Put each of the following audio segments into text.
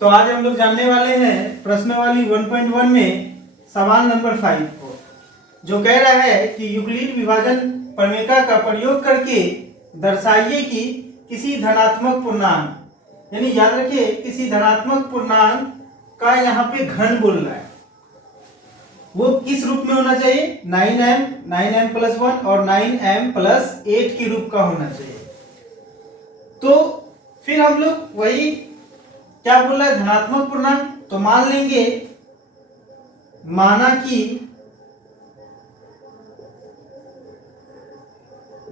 तो आज हम लोग जानने वाले हैं प्रश्नावली 1.1 में सवाल नंबर 5 को, जो कह रहा है कि यूक्लिड विभाजन प्रमेय का प्रयोग करके दर्शाइए कि किसी धनात्मक पूर्णांक, यानी याद रखिए किसी धनात्मक पूर्णांक का यहाँ पे घन बोल रहा है, वो किस रूप में होना चाहिए, 9m प्लस 1 और 9m प्लस 8 के रूप का होना चाहिए। तो फिर हम लोग वही क्या बोल रहा है, धनात्मक पूर्णांक, तो मान लेंगे माना कि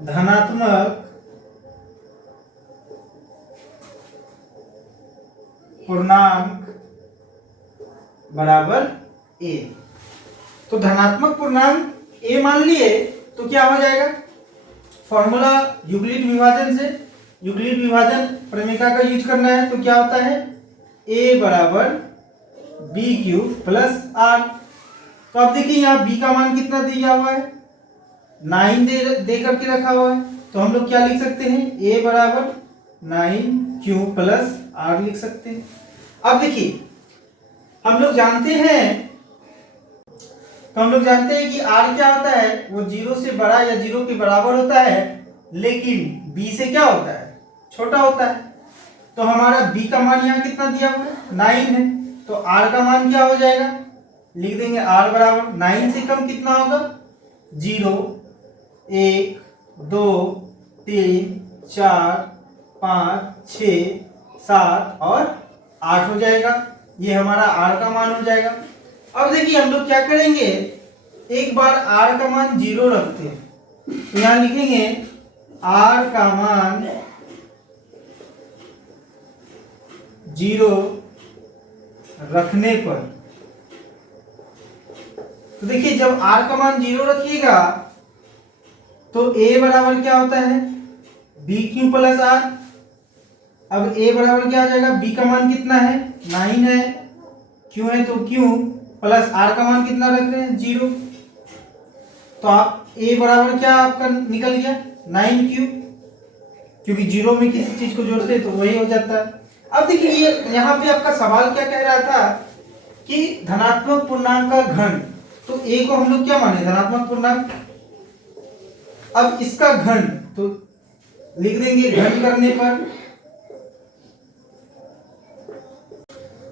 धनात्मक पूर्णांक बराबर a। तो धनात्मक पूर्णांक a मान लिए तो क्या हो जाएगा, फॉर्मूला यूक्लिड विभाजन से, यूक्लिड विभाजन प्रमेय का यूज करना है, तो क्या होता है a बराबर बी क्यूब प्लस आर। तो अब देखिए यहाँ b का मान कितना दिया हुआ है, 9 दे करके रखा हुआ है, तो हम लोग क्या लिख सकते हैं, a बराबर 9 क्यूब प्लस आर लिख सकते हैं। अब देखिए हम लोग जानते हैं, तो हम लोग जानते हैं कि r क्या होता है, वो 0 से बड़ा या 0 के बराबर होता है, लेकिन b से क्या होता है, छोटा होता है। तो हमारा b का मान यहाँ कितना दिया हुआ है, 9 है, तो r का मान क्या हो जाएगा, लिख देंगे r बराबर 9 से कम कितना होगा, 0, 1, 2, 3, 4, 5, 6, 7 और 8 हो जाएगा। ये हमारा r का मान हो जाएगा। अब देखिए हम लोग क्या करेंगे, एक बार r का मान 0 रखते हैं, तो यहाँ लिखेंगे r का मान 0 रखने पर, तो देखिए जब r का मान 0 रखिएगा तो a बराबर क्या होता है, बी क्यू प्लस आर। अब a बराबर क्या आ जाएगा, b का मान कितना है, 9 है, q है तो q प्लस r का मान कितना रख रहे हैं, 0। तो आप a बराबर क्या आपका निकल गया, 9q, क्योंकि 0 में किसी चीज को जोड़ते हैं तो वही हो जाता है। अब देखिए ये यहाँ पे आपका सवाल क्या कह रहा था कि धनात्मक पूर्णांक का घन, तो a को हम लोग क्या माने, धनात्मक पूर्णांक। अब इसका घन तो लिख देंगे घन करने पर,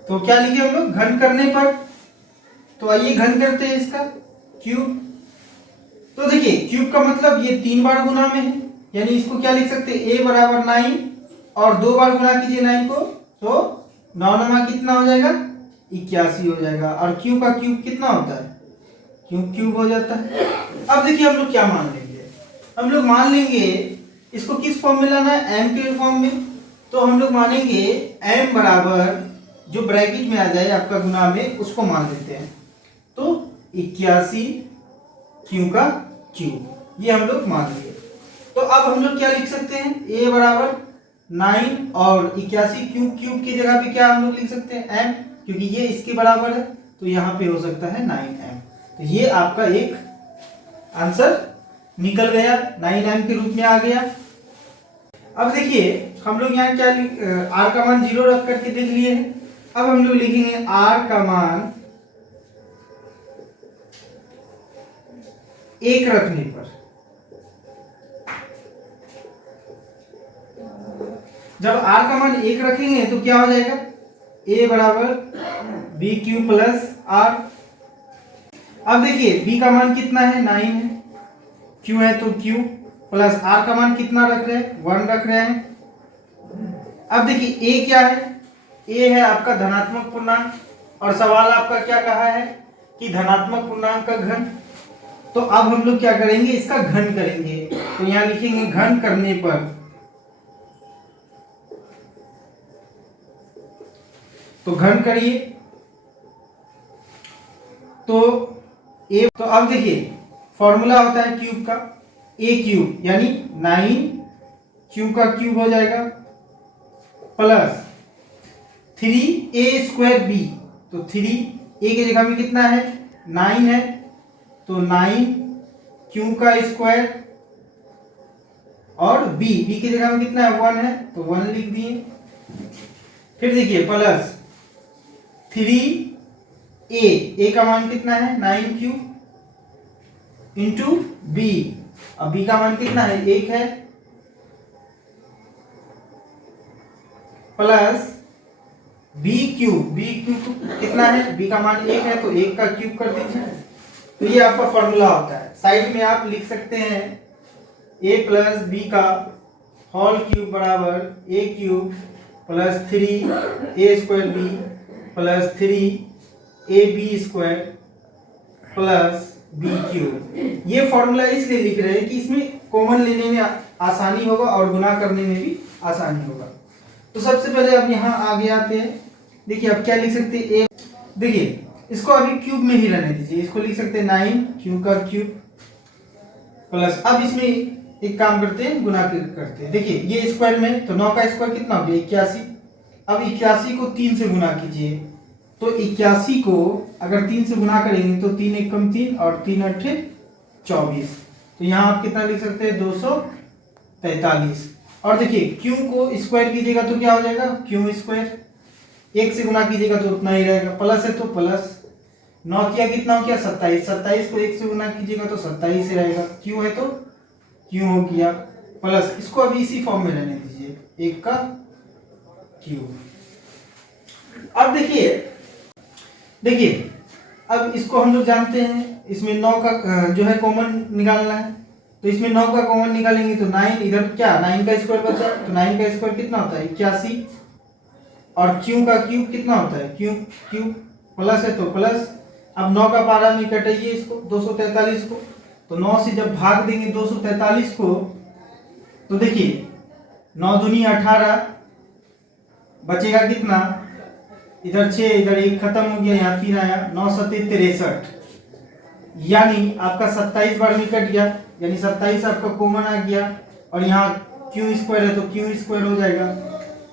तो क्या लिखे हम लोग, घन करने पर। तो आइए घन करते हैं इसका, क्यूब। तो देखिए क्यूब का मतलब ये 3 बार गुना में है, यानी इसको क्या लिख सकते हैं, a बराबर 9 और 2 बार गुना कीजिए 9 को, तो 9 नमा कितना हो जाएगा, 81 हो जाएगा। और क्यू का क्यूब कितना होता है, क्यूब हो जाता है। अब देखिए हम लोग क्या मान लेंगे, हम लोग मान लेंगे इसको किस फॉर्म में लाना है, m के फॉर्म में। तो हम लोग मानेंगे m बराबर जो ब्रैकेट में आ जाए आपका गुना में, उसको मान लेते हैं, तो 81 क्यू का क्यूब, ये हम लोग मान लिए। तो अब हम लोग क्या लिख सकते हैं, a बराबर 9 और 81 क्यूब की जगह पे क्या हम लोग लिख सकते हैं, m, क्योंकि ये इसके बराबर है, तो यहाँ पे हो सकता है 9m। तो ये आपका एक आंसर निकल गया, 9m के रूप में आ गया। अब देखिए हम लोग यहाँ क्या r का मान 0 रख करके देख लिए हैं। अब हम लोग लिखेंगे r का मान 1 रखने पर, जब r का मान 1 रखेंगे तो क्या हो जाएगा, a बराबर बी क्यू प्लस आर। अब देखिए b का मान कितना है, 9 है, q है तो q प्लस r का मान कितना रख रहे हैं, 1 रख रहे हैं। अब देखिए a क्या है, a है आपका धनात्मक पूर्णांक, और सवाल आपका क्या कहा है कि धनात्मक पूर्णांक का घन। तो अब हम लोग क्या करेंगे, इसका घन करेंगे, तो यहाँ लिखेंगे घन करने पर, तो घन करिए, तो a, तो अब देखिए फॉर्मूला होता है क्यूब का, a क्यूब यानी 9 क्यूब का क्यूब हो जाएगा प्लस 3a स्क्वायर b। तो 3 a की जगह में कितना है, 9 है, तो 9 क्यू का स्क्वायर और बी की जगह में कितना है 1 है तो 1 लिख दिए। फिर देखिए प्लस 3a का मान कितना है 9q इंटू b, अब b का मान कितना है 1 है, प्लस b क्यूब कितना है, b का मान 1 है तो 1 का क्यूब कर दीजिए। तो ये आपका फॉर्मूला होता है। साइड में आप लिख सकते हैं a प्लस बी का होल क्यूब बराबर a cube plus 3a square b plus 3ab square plus b cube. ये फॉर्मूला इसलिए लिख रहे हैं कि इसमें कॉमन लेने में आसानी होगा और गुना करने में भी आसानी होगा। तो सबसे पहले अब यहाँ आगे आते हैं। देखिए अब क्या लिख सकते हैं, एक देखिए इसको अभी क्यूब में ही रहने दीजिए, इसको लिख सकते हैं 9q का क्यूब प्लस, अब इसमें एक काम करते हैं गुना करते हैं। देखिए ये स्क्वायर में तो 9 का स्क्वायर कितना हो गया 81, अब 81 को 3 से गुना कीजिए, तो 81 को अगर 3 से गुना करेंगे तो 3 एकम 3 और 3 अट्ठे 24, तो यहाँ आप कितना लिख सकते हैं 243। और देखिए q को स्क्वायर कीजिएगा तो क्या हो जाएगा q स्क्वायर, 1 से गुना कीजिएगा तो उतना ही रहेगा, प्लस है तो प्लस, 9 किया कितना हो गया 27, 27 को 1 से गुना कीजिएगा तो 27 ही रहेगा, q है तो q हो गया प्लस, इसको अभी इसी फॉर्म में रहने दीजिए 1 का क्यूब। अब देखिए अब इसको हम लोग जानते हैं, इसमें 9 का जो है कॉमन निकालना है, तो इसमें 9 का कॉमन निकालेंगे तो 9, इधर क्या 9 का स्क्वायर बचा, तो 9 का स्क्वायर कितना होता है 81, और q का क्यूब कितना होता है क्यूब प्लस है तो प्लस, अब 9 का पारा में कटाइए इसको 243 को, तो 9 से जब भाग देंगे 243 को तो देखिए 9 दूनी 18, बचेगा कितना, इधर 6 इधर 1 खत्म हो गया, यहाँ 3 आया, 9 7 63, यानी आपका 27 बार में कट गया, यानी 27 आपका कॉमन आ गया, और यहाँ क्यू स्क्वायर है तो क्यू स्क्वायर हो जाएगा,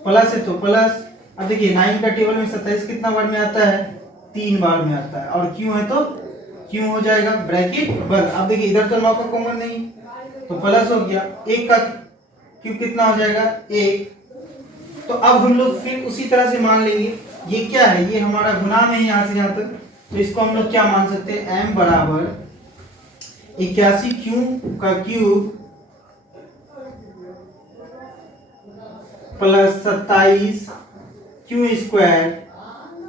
प्लस है तो प्लस। अब देखिए 9 का टेबल में 27 कितना बार में आता है 3 बार में आता है, और क्यू है तो क्यू हो जाएगा, ब्रैकेट बंद। अब देखिए इधर तो 9 का कॉमन नहीं तो प्लस हो गया, 1 का क्यूब कितना हो जाएगा 1। तो अब हम लोग फिर उसी तरह से मान लेंगे, ये क्या है ये हमारा गुना में है यहाँ से यहाँ तक, तो इसको हम लोग क्या मान सकते हैं m बराबर 81 क्यू का cube plus 27 Q square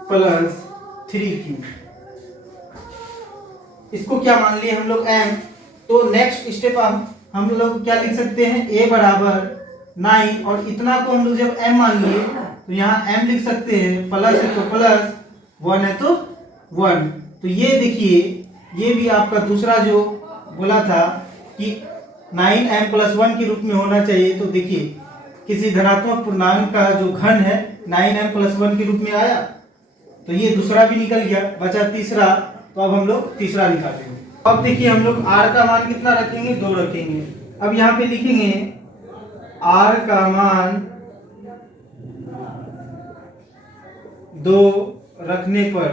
plus 3q, इसको क्या मान लिए हम लोग m। तो नेक्स्ट स्टेप हम लोग क्या लिख सकते हैं a बराबर 9, और इतना को हम लोग जब m मान लिए तो यहाँ m लिख सकते हैं, प्लस है तो प्लस, 1 है तो 1। तो ये देखिए ये भी आपका दूसरा जो बोला था कि 9m + 1 के रूप में होना चाहिए, तो देखिए किसी धनात्मक पूर्णांक का जो घन है 9m + 1 के रूप में आया, तो ये दूसरा भी निकल गया, बचा तीसरा, तो अब हम लोग तीसरा निकालेंगे। अब देखिए हम लोग r का मान कितना रखेंगे 2 रखेंगे। अब यहाँ पे लिखेंगे r का मान 2 रखने पर,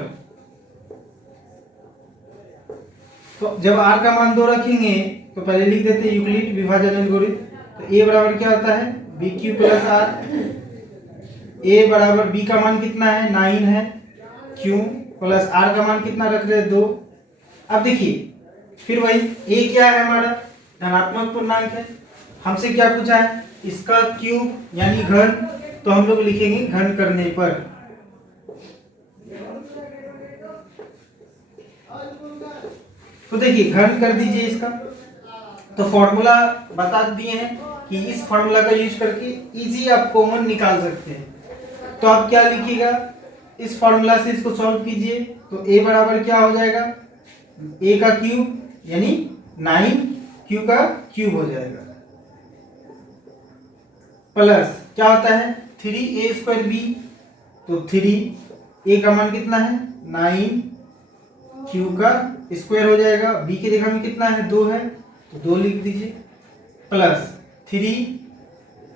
तो जब r का मान 2 रखेंगे तो पहले लिख देते हैं यूक्लिड विभाजन एल्गोरिथम। तो a बराबर क्या होता है bq + r, a बराबर b का मान कितना है 9 है, q प्लस r का मान कितना रख रहे हैं 2। अब देखिए फिर वही a क्या है हमारा धनात्मक पूर्णांक है, हमसे क्या पूछा है इसका क्यूब यानी घन, तो हम लोग लिखेंगे घन करने पर। तो देखिए घन कर दीजिए इसका, तो फॉर्मूला बता दिए हैं कि इस फॉर्मूला का यूज करके इजी आप कॉमन निकाल सकते हैं। तो आप क्या लिखिएगा इस फॉर्मूला से इसको सॉल्व कीजिए, तो a बराबर क्या हो जाएगा a का क्यूब यानी 9q का क्यूब हो जाएगा, प्लस क्या होता है 3a² b, तो 3a का मान कितना है 9q का स्क्वायर हो जाएगा, b की जगह में कितना है 2 है तो 2 लिख दीजिए, प्लस 3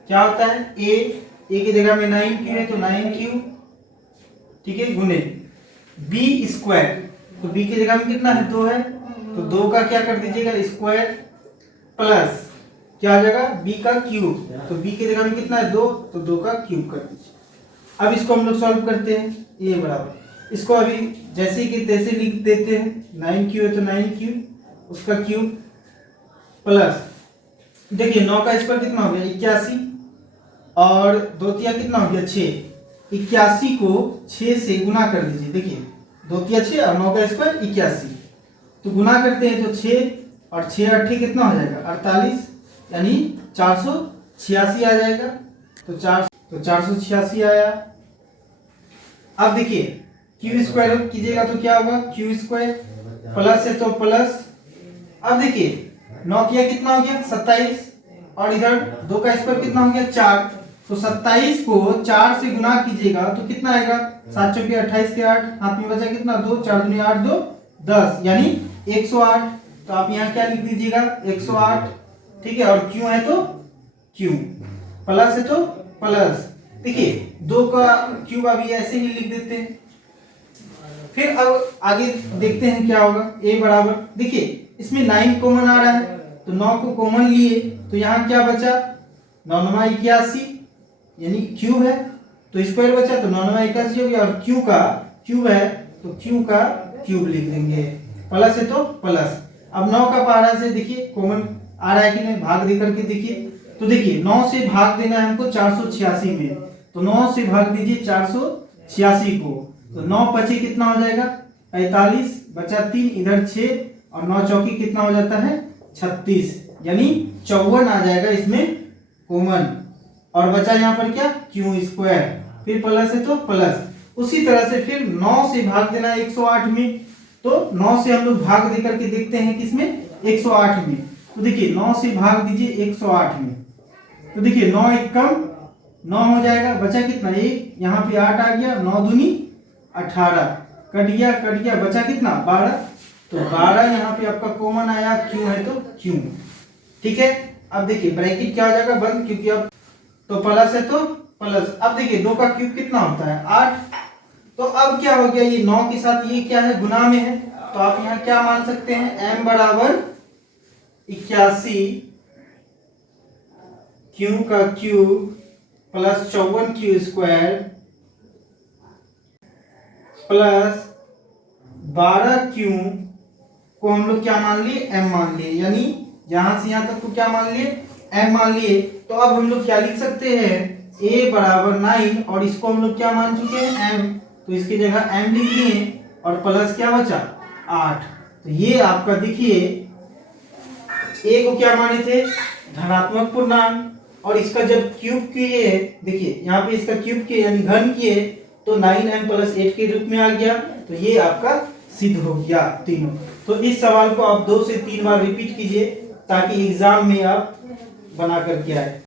क्या होता है a की जगह में 9q है तो 9q, ठीक है, गुने b², तो b की जगह में कितना है 2 है तो 2 का क्या कर दीजिएगा स्क्वायर, प्लस क्या हो जाएगा b का क्यूब, तो b की जगह में कितना है 2 तो 2 का क्यूब कर दीजिए। अब इसको हम लोग सॉल्व करते हैं, a बराबर इसको अभी जैसे कि तैसे लिख देते हैं, 9q है तो 9q उसका क्यूब प्लस, देखिए 9 का स्क्वायर कितना हो गया 81 और 2 तिया कितना हो गया 6, 81 को 6 से गुना कर दीजिए। देखिए 2 तिया 6 और 9 का स्क्वायर 81, तो गुना करते हैं तो 6 और 6 8 कितना हो जाएगा 48, यानी 486 आ जाएगा। तो 486 आया। अब देखिए क्यू स्क्वायर कीजिएगा तो क्या होगा क्यू स्क्वायर, प्लस है तो प्लस। अब देखिए 9 किया कितना हो गया 27 और इधर 2 का स्क्वायर कितना हो गया 4, तो 27 को 4 से गुना कीजिएगा तो कितना आएगा 7 चौके 28 के 8, हाथ में बचा कितना 2, 4 दूनी 8 2 10 यानी 108। तो आप यहाँ क्या लिख दीजिएगा 108, ठीक है। और क्यू है तो क्यू, प्लस है तो प्लस। देखिए 2 का क्यूब अभी ऐसे ही लिख देते हैं। फिर अब आगे देखते हैं क्या होगा। a बराबर, देखिए इसमें 9 कॉमन आ रहा है तो 9 को कॉमन लिए तो यहाँ क्या बचा 9 9 81 यानी क्यूब है तो स्क्वायर बचा तो 9 9 81 हो गया। और क्यू का क्यूब है तो क्यू का क्यूब लिख देंगे, प्लस है तो प्लस। अब 9 का पारा से देखिए कॉमन आ रहा है कि नहीं, भाग दे करके देखिए। तो देखिए 9 से भाग देना है हमको 486 में, तो 9 से भाग दीजिए 486 को, तो 9 पचे कितना हो जाएगा 45, बचा 3 इधर 6 और 9 चौकी कितना हो जाता है 36, यानी 54 आ जाएगा इसमें कॉमन। और बचा यहाँ पर क्या क्यू स्क्वायर, फिर प्लस है तो प्लस। उसी तरह से फिर 9 से भाग देना है 108 में, तो 9 से हम लोग भाग दे करके देखते हैं किसमें 108 में। तो देखिए 9 से भाग दीजिए 108 में, तो देखिए 9 एक कम 9 हो जाएगा, बचा कितना 1, यहाँ पे 8 आ गया, 9 दूनी 18, कट गया बचा कितना 12, तो 12 यहाँ पे आपका कॉमन आया, क्यों है तो क्यों, ठीक है। अब देखिए ब्रैकेट क्या हो जाएगा बंद, क्योंकि अब तो प्लस है तो प्लस। अब देखिए 2 का क्यूब कितना होता है 8, तो अब क्या हो गया ये 9 के साथ ये क्या है गुना में है, तो आप यहाँ क्या मान सकते हैं m बराबर 81 क्यू का cube plus 54 Q square plus 12 Q को हम लोग क्या मान लिए m मान लिए, यानी यहां से यहां तक को क्या मान लिए m मान लिए। तो अब हम लोग क्या लिख सकते हैं a बराबर 9 और इसको हम लोग क्या मान चुके हैं m, तो इसकी जगह m लिख दिए और प्लस क्या बचा 8। तो ये आपका देखिए a को क्या माने थे धनात्मक पूर्णांक, और इसका जब क्यूब किए देखिए यहाँ पे इसका क्यूब किए यानी घन किए तो 9m + 8 के रूप में आ गया। तो ये आपका सिद्ध हो गया तीनों। तो इस सवाल को आप 2 से 3 बार रिपीट कीजिए ताकि एग्जाम में आप बना करके आए।